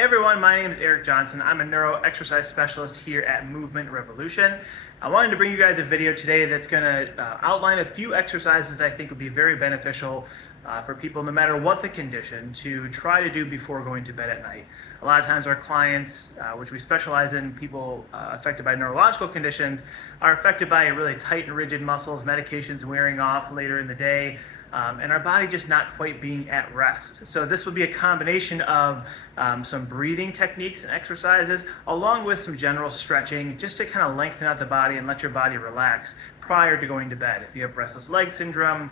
Hey everyone, my name is Eric Johnson. I'm a neuro exercise specialist here at Movement Revolution. I wanted to bring you guys a video today that's going to outline a few exercises that I think would be very beneficial for people, no matter what the condition, to try to do before going to bed at night. A lot of times our clients, which we specialize in, people affected by neurological conditions, are affected by really tight and rigid muscles, medications wearing off later in the day, and our body just not quite being at rest. So this would be a combination of some breathing techniques and exercises, along with some general stretching, just to kind of lengthen out the body and let your body relax prior to going to bed. If you have restless leg syndrome,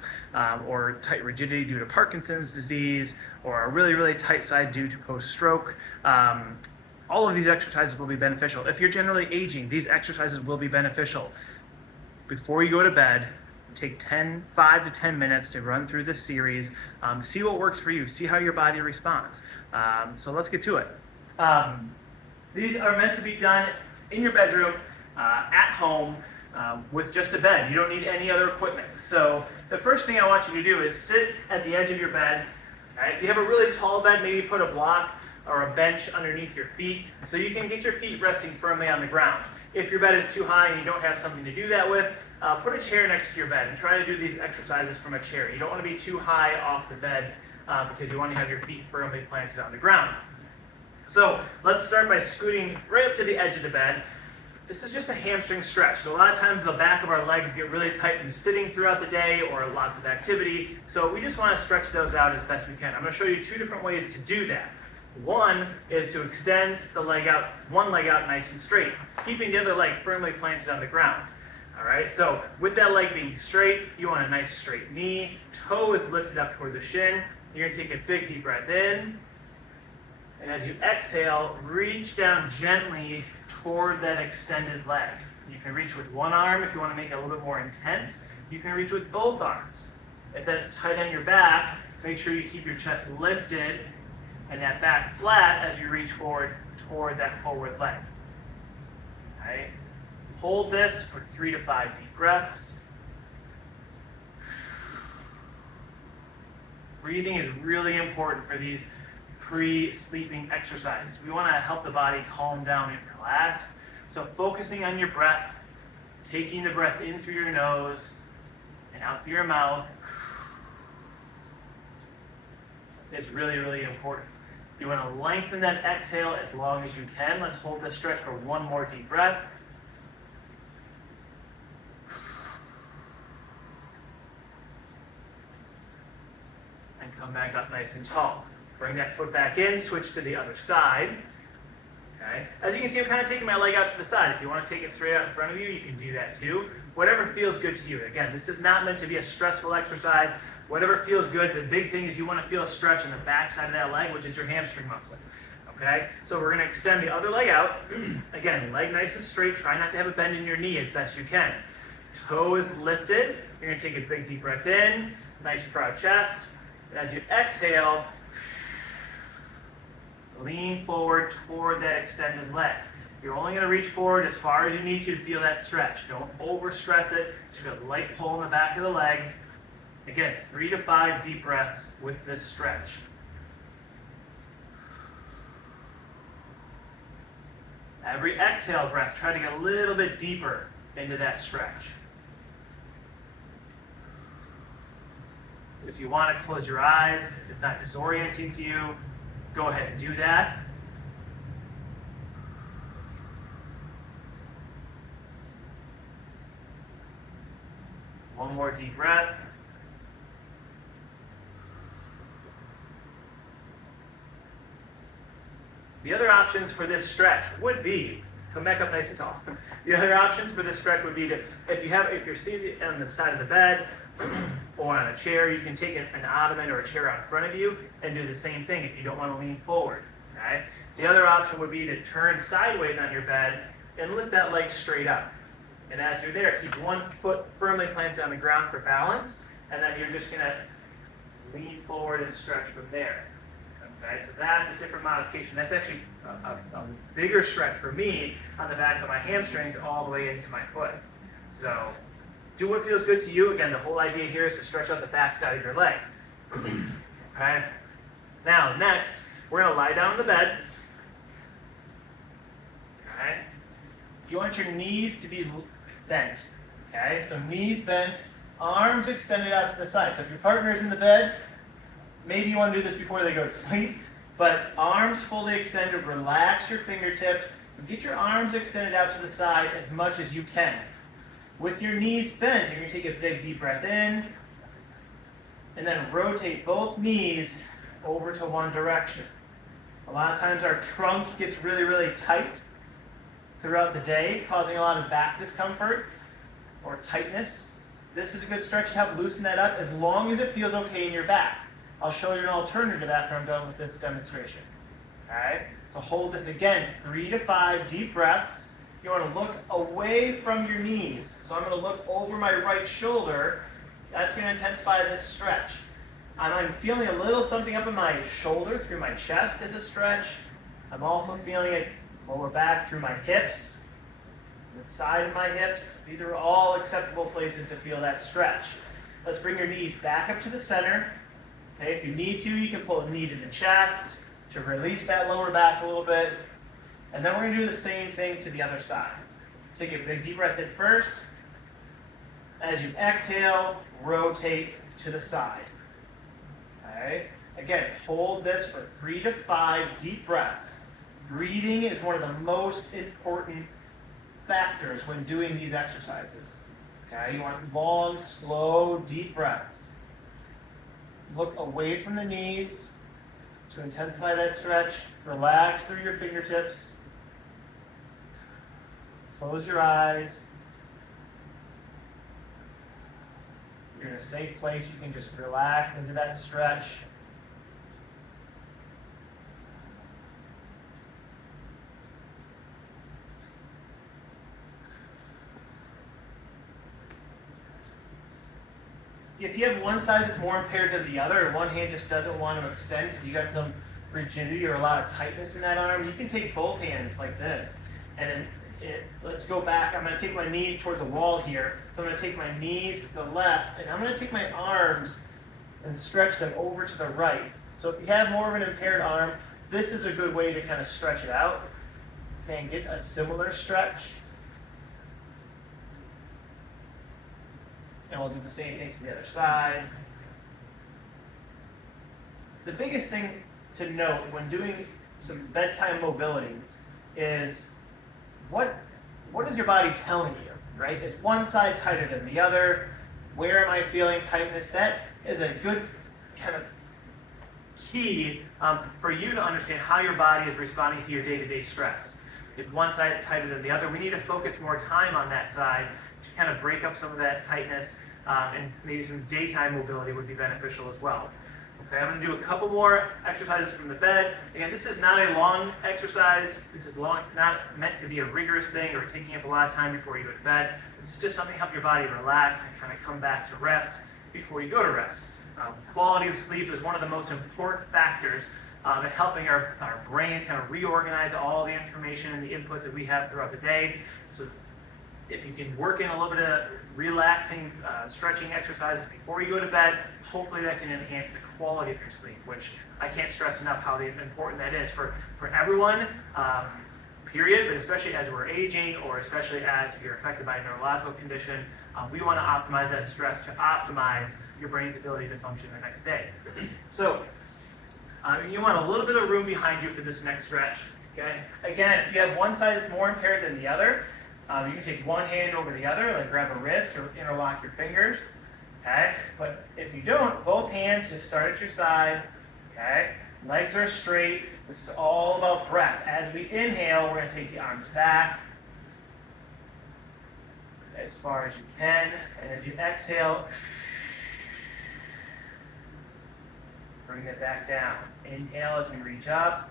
or tight rigidity due to Parkinson's disease, or a really tight side due to post-stroke, all of these exercises will be beneficial. If you're generally aging, these exercises will be beneficial. Before you go to bed, take 5 to 10 minutes to run through this series, see what works for you, see how your body responds. So let's get to it. These are meant to be done in your bedroom, at home, with just a bed. You don't need any other equipment. So the first thing I want you to do is sit at the edge of your bed. Right? If you have a really tall bed, maybe put a block or a bench underneath your feet so you can get your feet resting firmly on the ground. If your bed is too high and you don't have something to do that with, put a chair next to your bed and try to do these exercises from a chair. You don't want to be too high off the bed because you want to have your feet firmly planted on the ground. So let's start by scooting right up to the edge of the bed. This is just a hamstring stretch. So a lot of times the back of our legs get really tight from sitting throughout the day or lots of activity. So we just want to stretch those out as best we can. I'm going to show you 2 different ways to do that. One is to extend the leg out, one leg out nice and straight, keeping the other leg firmly planted on the ground. All right, so with that leg being straight, you want a nice straight knee, toe is lifted up toward the shin. You're going to take a big deep breath in, and as you exhale, reach down gently toward that extended leg. You can reach with one arm if you want to make it a little bit more intense. You can reach with both arms. If that's tight on your back, make sure you keep your chest lifted and that back flat as you reach forward toward that forward leg. All right? Hold this for 3 to 5 deep breaths. Breathing is really important for these pre-sleeping exercises. We want to help the body calm down and relax. So focusing on your breath, taking the breath in through your nose and out through your mouth is really important. You want to lengthen that exhale as long as you can. Let's hold this stretch for one more deep breath. And come back up nice and tall. Bring that foot back in, switch to the other side. Okay. As you can see, I'm kind of taking my leg out to the side. If you want to take it straight out in front of you, you can do that too. Whatever feels good to you. Again, this is not meant to be a stressful exercise. Whatever feels good. The big thing is you want to feel a stretch on the back side of that leg, which is your hamstring muscle. Okay? So we're going to extend the other leg out. Again, leg nice and straight. Try not to have a bend in your knee as best you can. Toe is lifted. You're going to take a big deep breath in. Nice proud chest. And as you exhale, lean forward toward that extended leg. You're only going to reach forward as far as you need to feel that stretch. Don't overstress it. Just feel a light pull in the back of the leg. Again, 3 to 5 deep breaths with this stretch. Every exhale breath, try to get a little bit deeper into that stretch. If you want to close your eyes, if it's not disorienting to you, go ahead and do that. One more deep breath. The other options for this stretch would be, come back up nice and tall. The other options for this stretch would be to, if you're seated on the side of the bed or on a chair, you can take an ottoman or a chair out in front of you and do the same thing if you don't want to lean forward. Okay? The other option would be to turn sideways on your bed and lift that leg straight up. And as you're there, keep one foot firmly planted on the ground for balance, and then you're just going to lean forward and stretch from there. Okay, so that's a different modification. That's actually a bigger stretch for me on the back of my hamstrings all the way into my foot. So do what feels good to you. Again, the whole idea here is to stretch out the back side of your leg. Okay. Now, next, we're going to lie down on the bed. Okay? You want your knees to be bent. Okay? So knees bent, arms extended out to the side. So if your partner's in the bed, maybe you want to do this before they go to sleep, but arms fully extended, relax your fingertips, and get your arms extended out to the side as much as you can. With your knees bent, you're going to take a big deep breath in, and then rotate both knees over to one direction. A lot of times our trunk gets really, really tight throughout the day, causing a lot of back discomfort or tightness. This is a good stretch to help loosen that up as long as it feels okay in your back. I'll show you an alternative after I'm done with this demonstration. Okay? So hold this again, 3 to 5 deep breaths. You want to look away from your knees. So I'm going to look over my right shoulder. That's going to intensify this stretch. I'm feeling a little something up in my shoulder through my chest as a stretch. I'm also feeling it lower back through my hips, the side of my hips. These are all acceptable places to feel that stretch. Let's bring your knees back up to the center. Okay, if you need to, you can pull a knee to the chest to release that lower back a little bit. And then we're going to do the same thing to the other side. Take a big deep breath in first. As you exhale, rotate to the side. Okay? Again, hold this for 3 to 5 deep breaths. Breathing is one of the most important factors when doing these exercises. Okay? You want long, slow, deep breaths. Look away from the knees to intensify that stretch. Relax through your fingertips. Close your eyes. You're in a safe place. You can just relax into that stretch. If you have one side that's more impaired than the other, or one hand just doesn't want to extend because you got some rigidity or a lot of tightness in that arm, you can take both hands like this. And then let's go back. I'm going to take my knees toward the wall here. So I'm going to take my knees to the left, and I'm going to take my arms and stretch them over to the right. So if you have more of an impaired arm, this is a good way to kind of stretch it out. Okay, and get a similar stretch. And we'll do the same thing to the other side. The biggest thing to note when doing some bedtime mobility is what is your body telling you, right? Is one side tighter than the other? Where am I feeling tightness? That is a good kind of key for you to understand how your body is responding to your day-to-day stress. If one side is tighter than the other, we need to focus more time on that side to kind of break up some of that tightness, and maybe some daytime mobility would be beneficial as well. Okay, I'm going to do a couple more exercises from the bed. Again, this is not a long exercise. This is not meant to be a rigorous thing or taking up a lot of time before you go to bed. This is just something to help your body relax and kind of come back to rest before you go to rest. Quality of sleep is one of the most important factors in helping our brains kind of reorganize all the information and the input that we have throughout the day. So if you can work in a little bit of relaxing, stretching exercises before you go to bed, hopefully that can enhance the quality of your sleep, which I can't stress enough how important that is for everyone, period, but especially as we're aging or especially as you're affected by a neurological condition. We want to optimize that stress to optimize your brain's ability to function the next day. So you want a little bit of room behind you for this next stretch. Okay? Again, if you have one side that's more impaired than the other, you can take one hand over the other, like grab a wrist or interlock your fingers. Okay? But if you don't, both hands just start at your side. Okay? Legs are straight. This is all about breath. As we inhale, we're going to take the arms back as far as you can. And as you exhale, bring it back down. Inhale as we reach up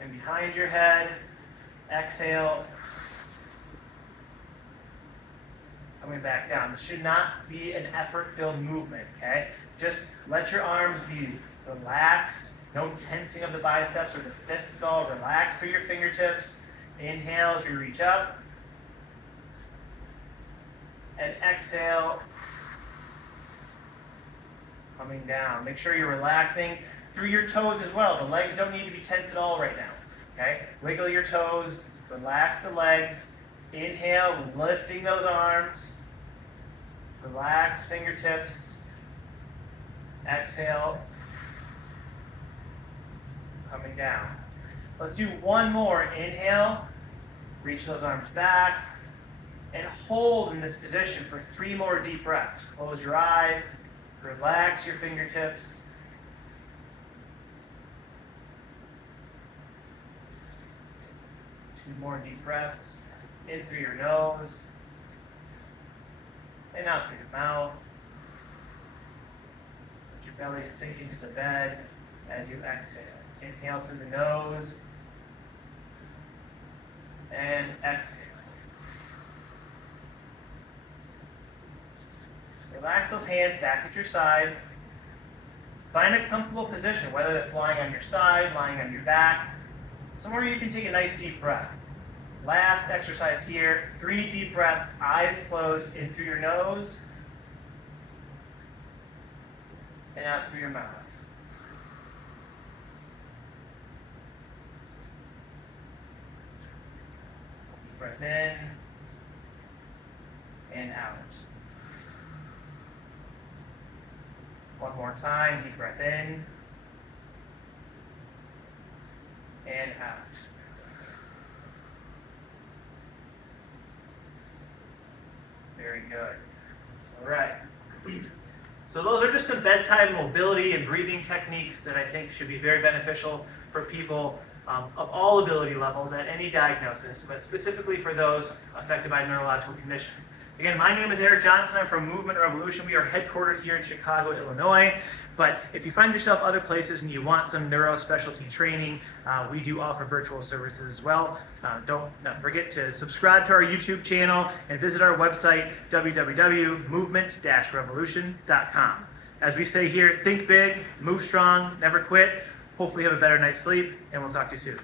and behind your head. Exhale. Coming back down. This should not be an effort-filled movement, okay? Just let your arms be relaxed. No tensing of the biceps or the fists at all. Relax through your fingertips. Inhale as we reach up. And exhale. Coming down. Make sure you're relaxing through your toes as well. The legs don't need to be tense at all right now. Okay, wiggle your toes, relax the legs. Inhale, lifting those arms. Relax fingertips. Exhale, coming down. Let's do one more. Inhale, reach those arms back, and hold in this position for 3 more deep breaths. Close your eyes, relax your fingertips. Two more deep breaths, in through your nose, and out through your mouth. Let your belly sink into the bed as you exhale. Inhale through the nose, and exhale. Relax those hands back at your side. Find a comfortable position, whether that's lying on your side, lying on your back, somewhere you can take a nice deep breath. Last exercise here, 3 deep breaths, eyes closed, in through your nose, and out through your mouth. Deep breath in, and out. One more time, deep breath in, and out. Very good. All right. So those are just some bedtime mobility and breathing techniques that I think should be very beneficial for people of all ability levels at any diagnosis, but specifically for those affected by neurological conditions. Again, my name is Eric Johnson. I'm from Movement Revolution. We are headquartered here in Chicago, Illinois. But if you find yourself other places and you want some neuro specialty training, we do offer virtual services as well. Don't forget to subscribe to our YouTube channel and visit our website, www.movement-revolution.com. As we say here, think big, move strong, never quit. Hopefully have a better night's sleep, and we'll talk to you soon.